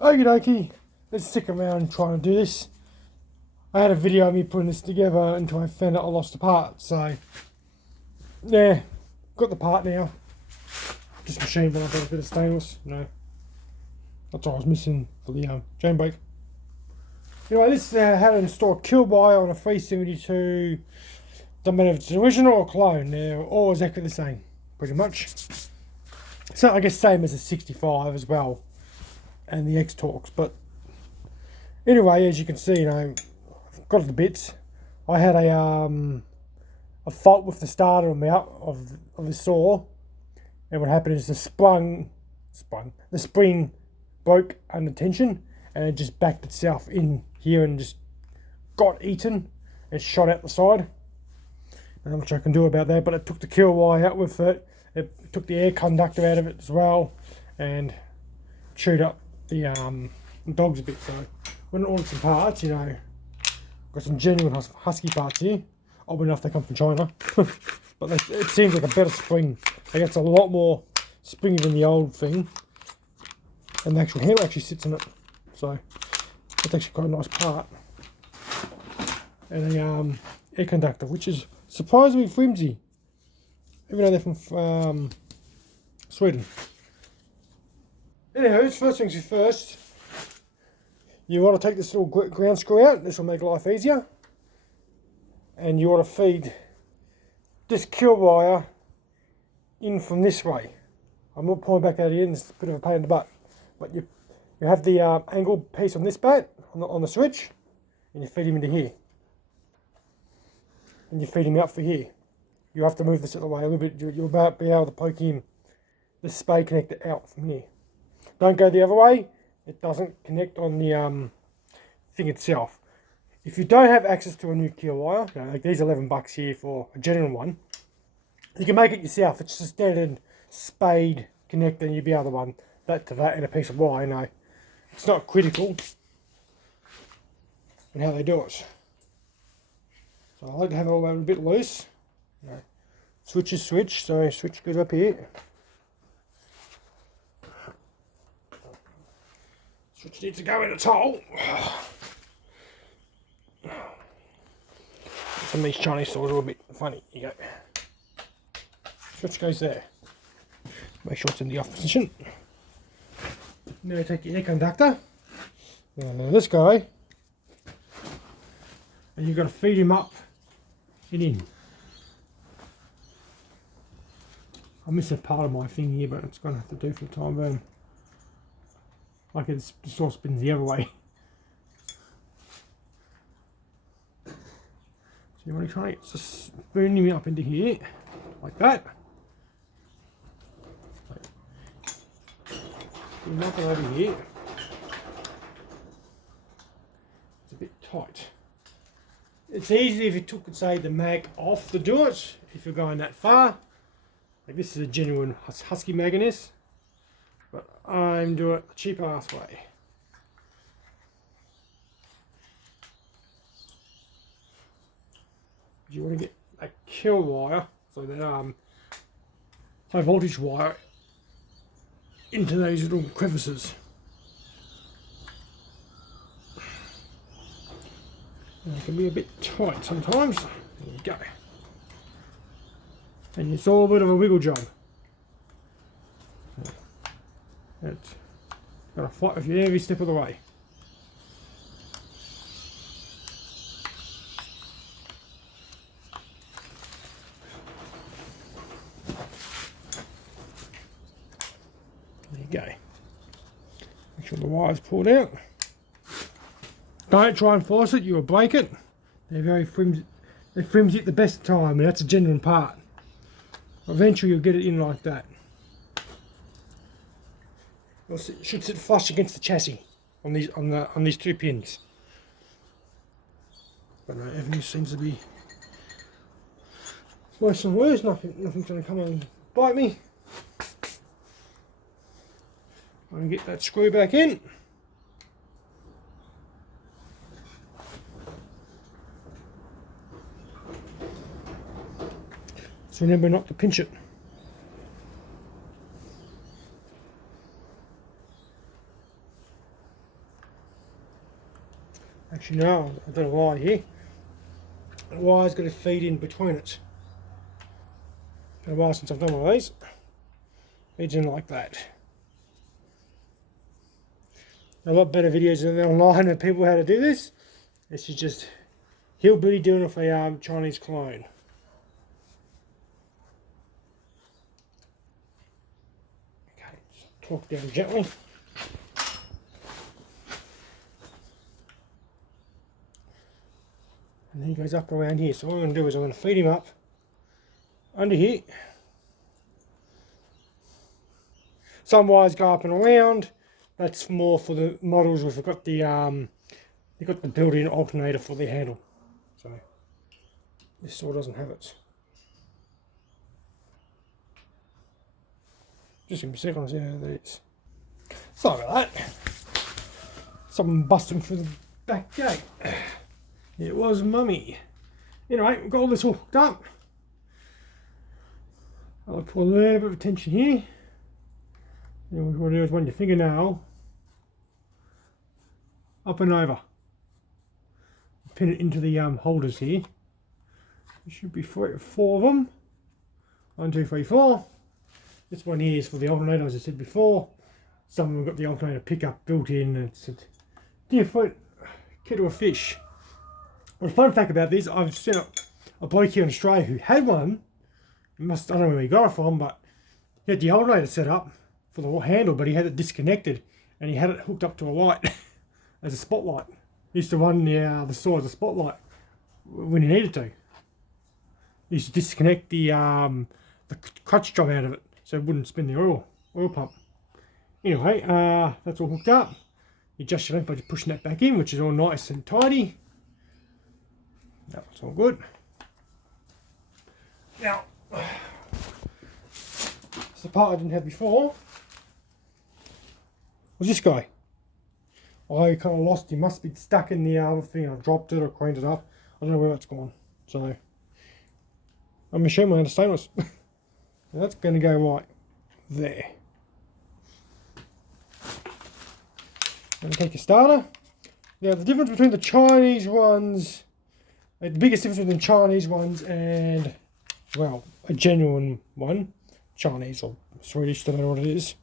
Okie dokie, let's stick around trying to do this. I had a video of me putting this together until I found out I lost the part, so yeah, got the part now. Just machined one up with a bit of stainless, that's all I was missing for the chain brake. Anyway, this is how to install a kill wire on a 372. Doesn't matter if it's original or clone, they're all exactly the same, pretty much. So I guess same as the 65 as well, and the X-Torx, but anyway, as you can see, I've got the bits. I had a fault with the starter mount of the saw, and what happened is the spring broke under tension, and it just backed itself in here and just got eaten and shot out the side. Not much I can do about that, but it took the kill wire out with it. It took the air conductor out of it as well, and chewed up the dogs a bit. So when I ordered some parts, got some genuine husky parts here. Odd enough they come from China, but it seems like a better spring. Like it's a lot more springy than the old thing, and the actual handle actually sits in it. So that's actually quite a nice part. And a air conductor, which is surprisingly flimsy, even though they're from Sweden. Anyways, first things first, you want to take this little ground screw out. This will make life easier. And you want to feed this kill wire in from this way. I'm not pulling back out here, it's a bit of a pain in the butt. But you have the angled piece on this bat, on the switch, and you feed him into here. And you feed him out for here. You have to move this out of the way a little bit. You'll about be able to poke in the spade connector out from here. Don't go the other way. It doesn't connect on the thing itself. If you don't have access to a new kill wire, like these $11 here for a genuine one, you can make it yourself. It's just a standard spade connector, and you'll be able to run that to that and a piece of wire. It's not critical in how they do it. So I like to have it all a bit loose. Switch is switch, so switch goes up here. Switch needs to go in its hole. Some of these Chinese stores are a bit funny. Here you go. Switch goes there. Make sure it's in the off position. Now you take your air conductor. This guy. And you've got to feed him up and in. I miss a part of my thing here, but it's going to have to do for the time being. Like the saw spins the other way. So you want to try to spoon him up into here, like that. You knock it over here. It's a bit tight. It's easy if you took, say, the mag off to do it, if you're going that far. Like this is a genuine husky mag in this, but I'm doing it the cheap ass way. You want to get a kill wire, so that high voltage wire, into those little crevices. And it can be a bit tight sometimes. There you go. And it's all a bit of a wiggle job. It's got to fight with you every step of the way. There you go. Make sure the wire's pulled out. Don't try and force it, you will break it. They're very flimsy. They're flimsy at the best time, and that's a genuine part. Eventually you'll get it in like that. It should sit flush against the chassis on these two pins. But no, everything seems to be worse and worse. Nothing's going to come and bite me. I'm going to get that screw back in. So remember not to pinch it. Actually no, I've got a wire here. The wire's got to feed in between it. Been a while since I've done one of these. Feeds in like that. A lot better videos online of people how to do this. This is just hillbilly doing it for a Chinese clone. Okay, just torque down gently. And he goes up around here. So what I'm going to do is I'm going to feed him up under here. Some wires go up and around. That's more for the models who've got the they've got the built-in alternator for the handle. So this store doesn't have it. Just give me a second to see how that is. Sorry about that. Someone busting through the back gate. It was Mummy. Anyway, we've got all this all hooked up. I'll put a little bit of tension here. And what you do is run your fingernail up and over. Pin it into the holders here. There should be four of them. 1, 2, 3, 4. This one here is for the alternator, as I said before. Some of them got the alternator pickup built in. It's a different kettle of fish. Well, the fun fact about this, I've seen a bloke here in Australia who had one. I don't know where he got it from, but he had the alternator set up for the handle, but he had it disconnected and he had it hooked up to a light as a spotlight. He used to run the saw as a spotlight when he needed to. He used to disconnect the clutch drum out of it so it wouldn't spin the oil pump. Anyway, that's all hooked up. You adjust your length by just pushing that back in, which is all nice and tidy. That's all good. Now, it's the part I didn't have before. Was this guy. I kind of lost him. Must be stuck in the other thing. I've dropped it or cleaned it up. I don't know where it's gone. So, I'm assuming I understand this. That's going to go right there. I'm going to take your starter. Now, the difference between the Chinese ones, the biggest difference between Chinese ones and, well, a genuine one, Chinese or Swedish, don't know what it is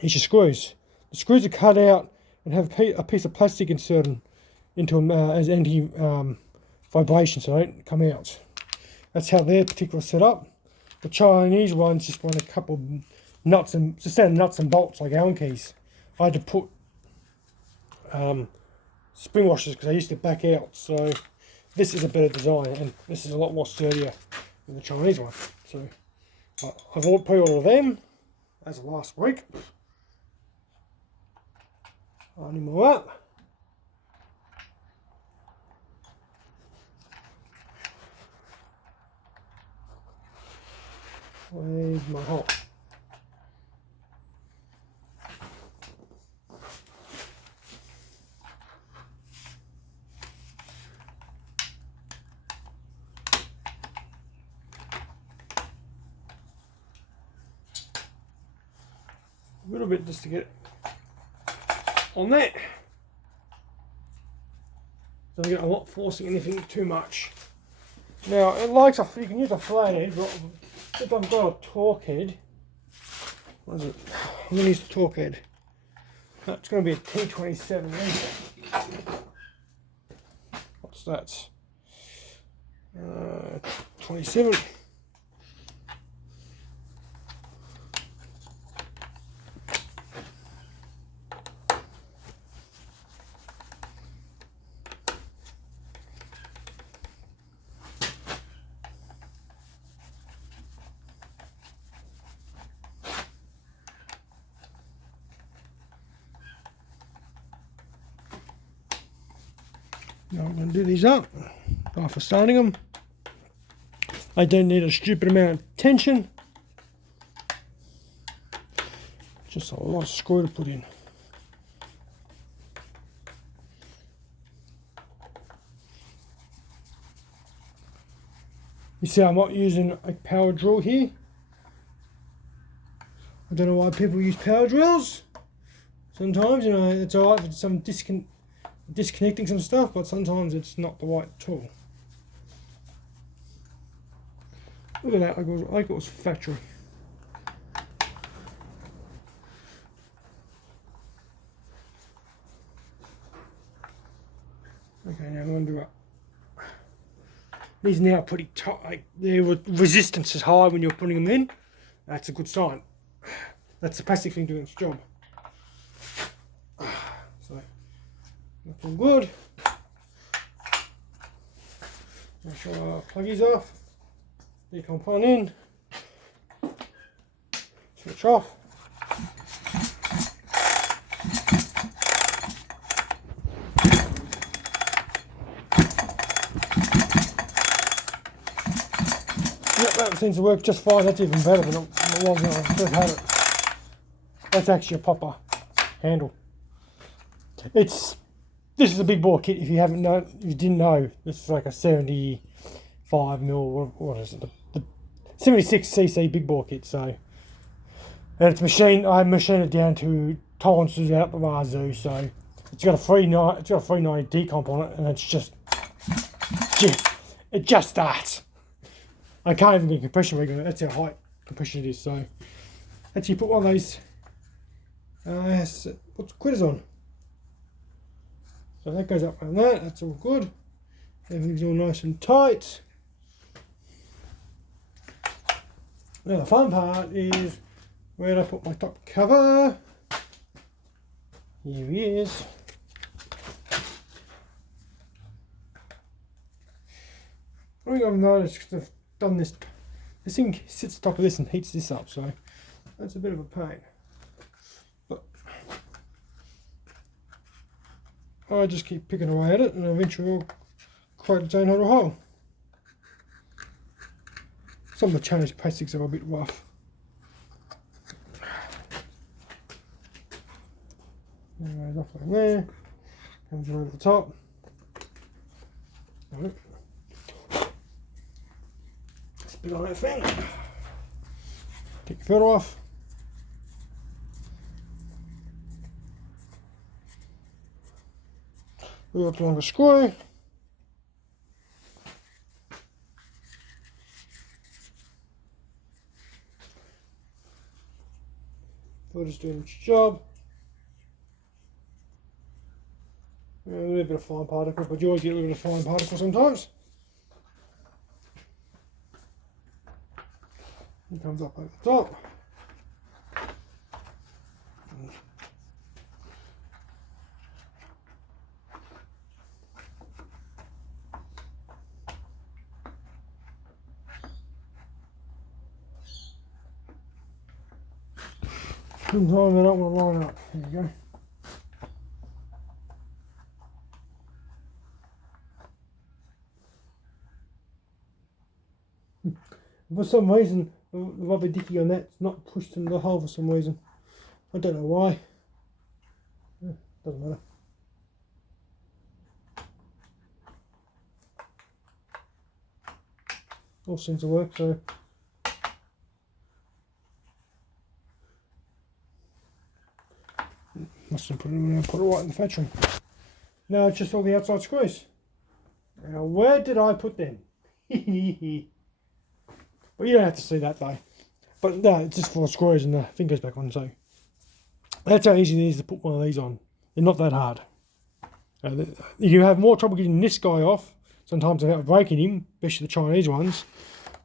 your screws. The screws are cut out and have a piece of plastic inserted into them as anti-vibration, so they don't come out. That's how their particular setup. The Chinese ones just want a couple nuts and just nuts and bolts like Allen keys. I had to put spring washers because they used to back out. So this is a better design and this is a lot more sturdier than the Chinese one. So I've pre-ordered them as of last week. Any more up. Where's my hole? A little bit just to get on that. So I'm not forcing anything too much. Now it likes you can use a flat head, but if I've got a torque head, what is it? I'm going to use the torque head. That's going to be a T27. What's that? 27. Now I'm going to do these up after starting them. I don't need a stupid amount of tension. Just a lot of screw to put in. You see I'm not using a power drill here. I don't know why people use power drills. Sometimes, you know, it's alright for some disconnecting some stuff, but sometimes it's not the right tool. Look at that, like it was factory. Okay, now I'm going to do it. These now pretty tight, like their resistance is high when you're putting them in. That's a good sign. That's the plastic thing doing its job. So, looking good. Make sure our pluggies off. Decomp on in. Switch off. Yep, that seems to work just fine. That's even better than it was when I first had it. That's actually a popper handle. This is a big bore kit. If you haven't known, if you didn't know, this is like a 75 mil. What is it? The 76cc big bore kit. So, and it's machined. I machined it down to tolerances out the wazoo. So it's got a 390 decomp on it, and it's just it just starts. I can't even get compression rig on it. That's how high compression it is. So actually put one of those put quitters on. So that goes up like that. That's all good. Everything's all nice and tight. Now the fun part is where I put my top cover. Here he is. One thing I've noticed, because I've done this thing sits on top of this and heats this up, so that's a bit of a pain. But I just keep picking away at it, and eventually it'll create its own little hole. Some of the Chinese plastics are a bit rough. There goes off like there, comes over the top. Right. Spit on that thing. Take your filter off. Move up along the screw. Filter's doing its job. A little bit of fine particles, but you always get a little bit of fine particles sometimes. It comes up over the top. Sometimes I don't want to line up. There you go. For some reason, the rubber dicky on that's not pushed into the hole for some reason. I don't know why. Doesn't matter. All seems to work, so. Must have put it right in the factory. Now it's just all the outside screws. Now where did I put them? Well, you don't have to see that though. But no, it's just 4 screws and the thing goes back on. So that's how easy it is to put one of these on. They're not that hard. You have more trouble getting this guy off sometimes without breaking him, especially the Chinese ones.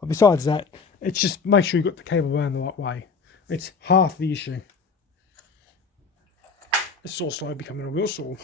But besides that, it's just make sure you've got the cable wound the right way. It's half the issue. This saw slowly becoming a real saw.